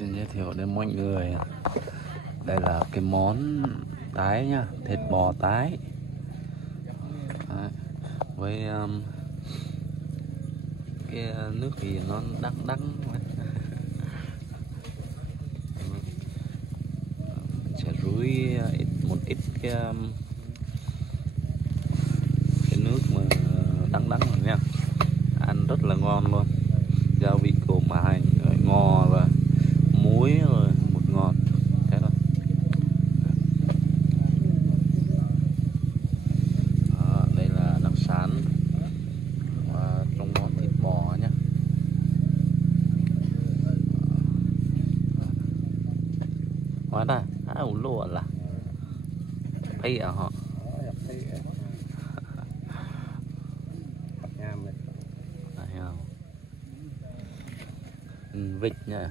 Xin giới thiệu đến mọi người, đây là cái món tái nha, thịt bò tái. Đấy. Với cái nước thì nó đắng đắng. Sẽ rưới một ít cái nước mà đắng đắng rồi nha, ăn rất là ngon luôn. Gia vị gồm hành, ngò và muối rồi bột ngọt thế thôi. Đây là đặc sản trong món thịt bò nhé. Hóa ra ủng lụa là hay à họ vịt nha,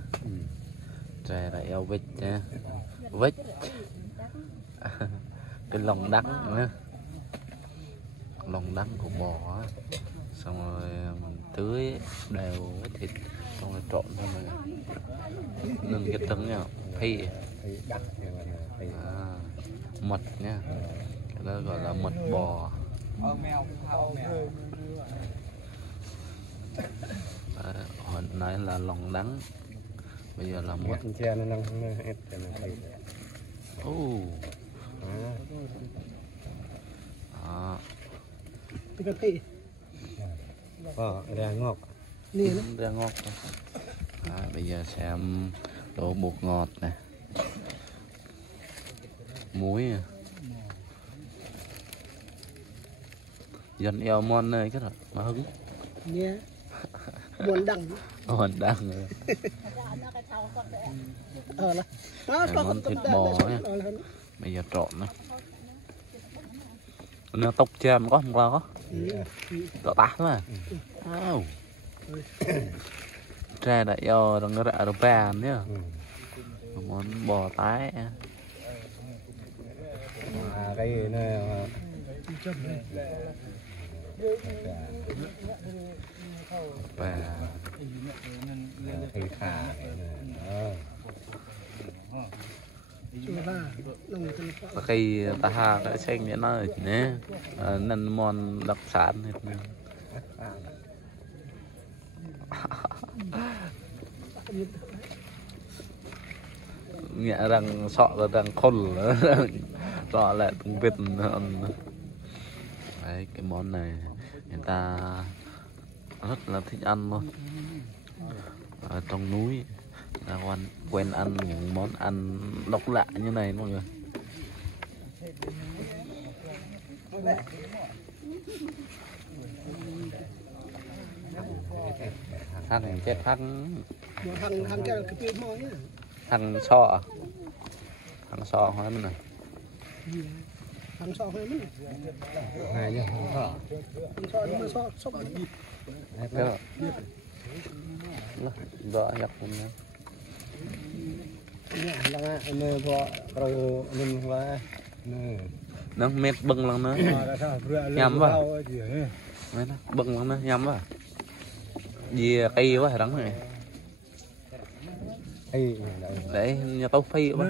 chè là eo vịt nha, vịt cái lòng đắng nữa, lòng đắng của bò, xong rồi mình tưới đều với thịt, xong rồi trộn xong rồi nâng cái trứng nha, phi mật nha, cái đó gọi là mật bò. Hồi nãy là lòng đắng, bây giờ là mật. Ra ngọt. Ra ngọt. Bây giờ sẽ đổ bột ngọt này, muối, dần eo mon này cái rồi mà hứng. Buồn đằng. Buồn đằng rồi. Món thịt bò nha. Bây giờ trộn này. Nó tóc chém có không có? Tỏ tát mà. Tre đại eo đang rạ đồ bàn nhá. Món bò tái. Đây này và thịt thả khi ta ha cái xanh để nó nè, nên món đặc sản hết. Nghe rằng sọ là rằng khôn sọ lại từng vịt. Đấy, cái món này người ta rất là thích ăn luôn. Ở trong núi ta quen ăn những món ăn độc lạ như này mọi người. Thằng chết thằng sọ, thằng sọ hóa mình này. Thằng sọ hay mình hai nhá, thằng sọ nhưng mà sọ sốc rõ nhập luôn nha. Nó mệt bưng lần nữa nhắm vào bưng lần nữa nhắm vào gì cây quá đắng này để nhà tao phi quá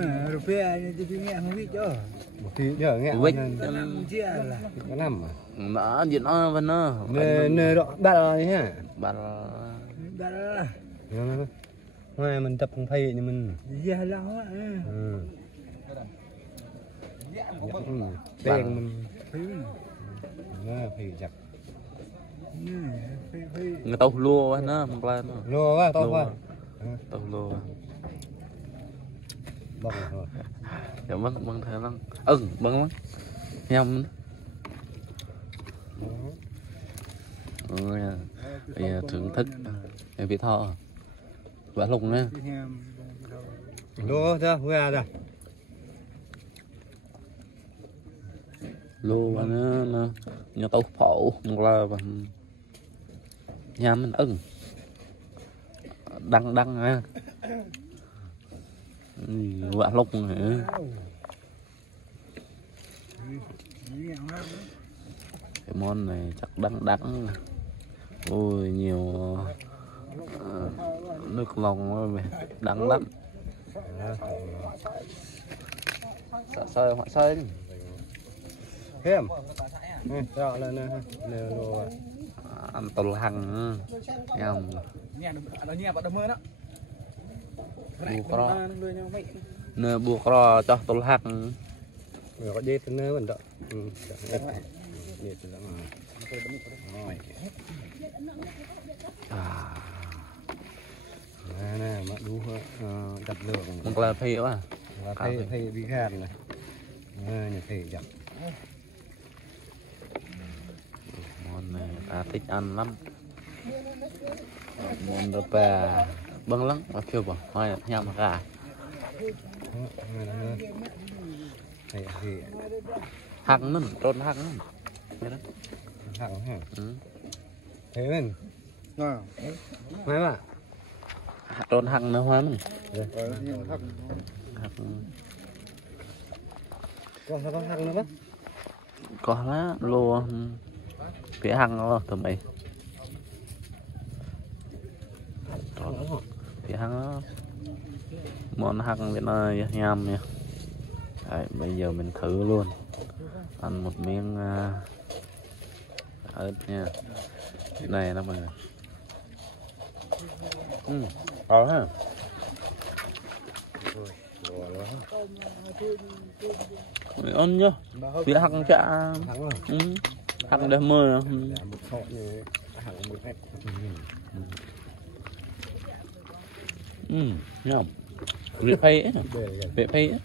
nó gì nó bên nó nơi đó ba rồi ha ba ngoài mình tập không phi nhưng mình tiền mình phi chặt người tao lua quá nó một lần lua quá to quá tao lua bông rồi dạ bưng thế lắm bưng lắm nhâm bây giờ thưởng thức em bị thọ quả lục nữa lúa ra ra rồi lúa và nó nhà tàu phổ một là nhà mình đăng ha quả lục nữa cái món này chắc đắng ôi nhiều nước lòng đắng lắm. sợ sơi ngoại sơi Thêm. Đó là nè đồ ăn tàu hằng em buộc ro cho tàu hằng rồi có dây nữa mình đó. Nè mà đủ đặt lượng một là phi quá là thay bị gan này nhà thầy chặt món này ta thích ăn lắm món đồ bè bưng lắm mà kêu bảo hỏi nhầm cả hăng nè trôn hăng nè vậy đó hăng hả ừ. thế mình mấy bạn trôn hăng nữa hoa mình có hăng nữa bác có lá lô phía hăng đó tụi mày phía hăng đó món hăng Việt Nam nhầm nha. Đấy, bây giờ mình thử luôn ăn một miếng ớt nha cái này nó mà ngon ha ăn nhá phía hăng chả hăng đẹp mơ nhầm việc phay việc phay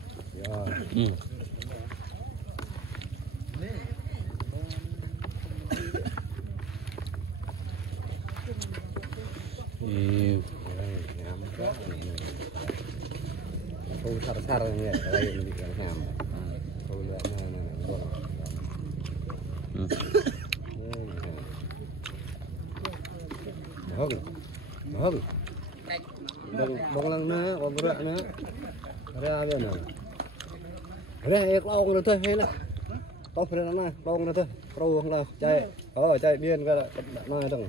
sar này đây mình bị làm thôi là hưng bông lăng nữa còn rạ nữa ra rồi nè ra ek long rồi thôi hay là bông phải này bông rồi thôi trâu không là chạy biên cái là nói rằng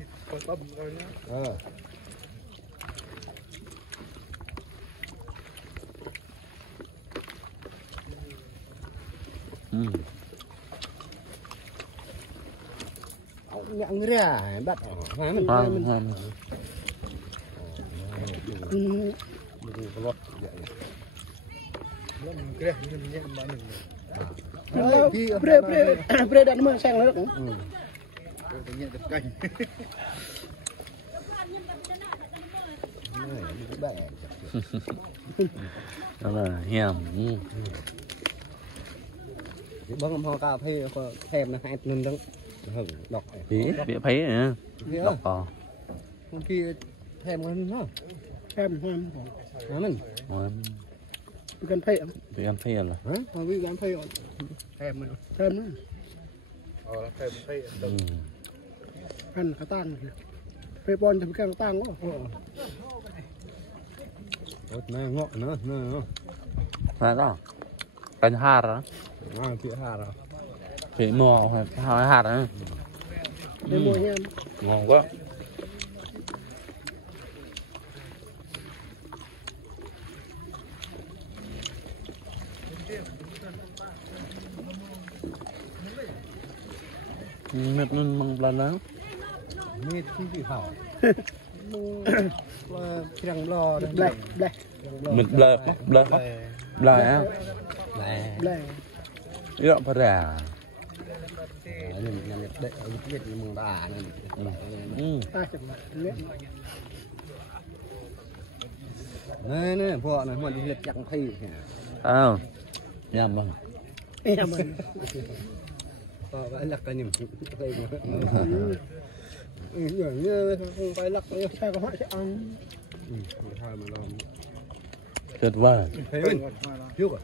ông nhận ra bắt hái mình pre đặt mưa sang nữa đó là hèm bông hoa cà phê thèm nó hai lần đó hửng đọc bị thấy nữa đọc vào khi thèm hơn đó thèm mình gan phê gan phê là hả còn bị gan phê thèm nữa thèm phê ăn cá tang phê bon thì cái cá tang quá này ngọ nữa này đó canh hạt đó chị hạt rồi chị mua hai hạt đấy mua nha ngon quá mệt nên măng lần đó mệt thì bị hỏng răng lo đây mệt blơ á Iya pada. Nè vợ này mà đi lật chẳng thi À, nhầm rồi. Nhầm rồi. Vậy lật cái niềm đây như không phải lật sao có họ sẽ ăn. Tuyệt vời. Thiếu à?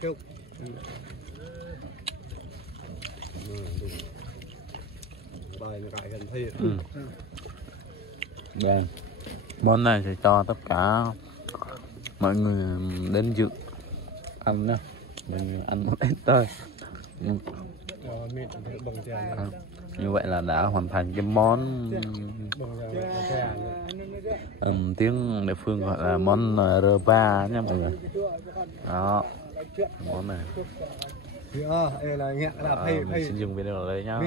Thiếu. Bài lại gần thi. Vâng. Món này sẽ cho tất cả mọi người đến dự ăn nhá. Mình ăn một ít thôi. Như vậy là đã hoàn thành cái món tiếng địa phương gọi là món R3 nha mọi người. Đó, món này. Là nghe là Mình xin dừng video ở đây nhá.